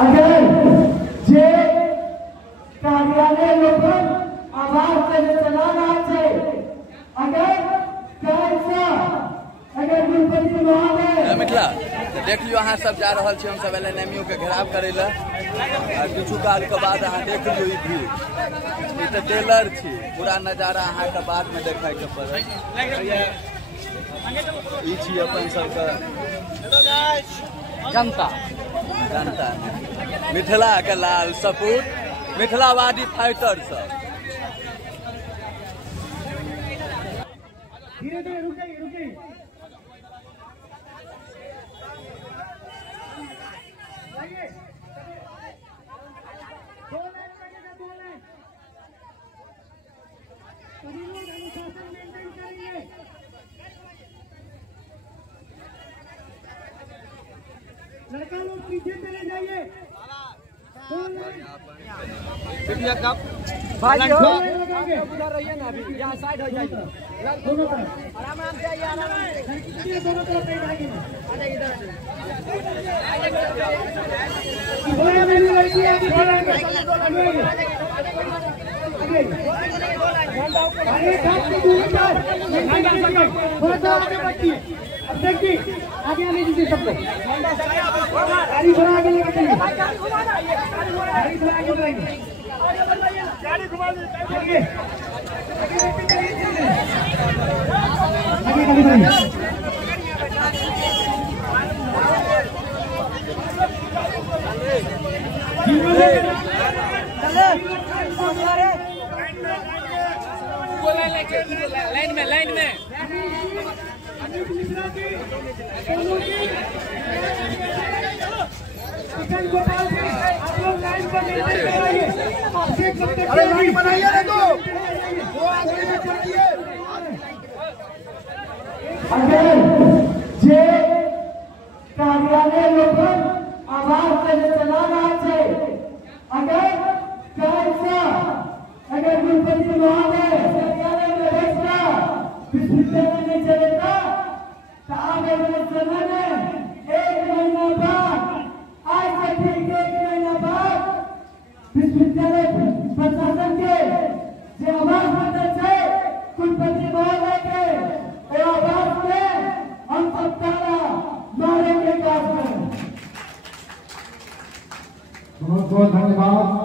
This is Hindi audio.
अगर जे कार्यालय लोगन आवाज से चला रहा है, अगर कैसा अगर गुरुपति महोदय मिथिला देख लियो, अहाँ सब जा रहल छी, हम सब एलएनएमयू के घेराव करे ला। किछु काल के बाद अहाँ देख लियो ई भीड़, ई तो टेलर छी, पूरा नजारा अहाँ के बाद में देखाय के पड़त। ई छी अपन सब के जनता मिथिला के लाल सपूत, मिथिलावादी फाइटर सब। धीरे धीरे रुक जाइए लड़का लोग पीछे चले जाइए। भाई उधर रहिए ना, अभी यहाँ साइड हो जाइए, आराम से आइए, आराम से दोनों तरफ आ जाइए। इधर आगे आने दीजिए सबको, गाड़ी थोड़ा आगे लेकर चलिए, गाड़ी थोड़ा आगे बढ़ाइए, गाड़ी घुमा दीजिए, आगे गाड़ी बढ़ाइए। लाइन में गोपाल जी, आप लोग लाइन पर बनाइए ना, तो अगर जे कार्यालय लोगन आवाज से चला रहा है, अगर कैसा अगर गुरुपति महोदय कार्यालय में बैठना विश्वविद्यालय नहीं चलेगा, तो आने वाले समय में 1 महीना बाद, आज से ठीक 1 महीना बाद विश्वविद्यालय प्रशासन के जो आवाज बदल है कुलपति महोदय के आवाज में हम सब ताला मारेंगे। बहुत बहुत धन्यवाद।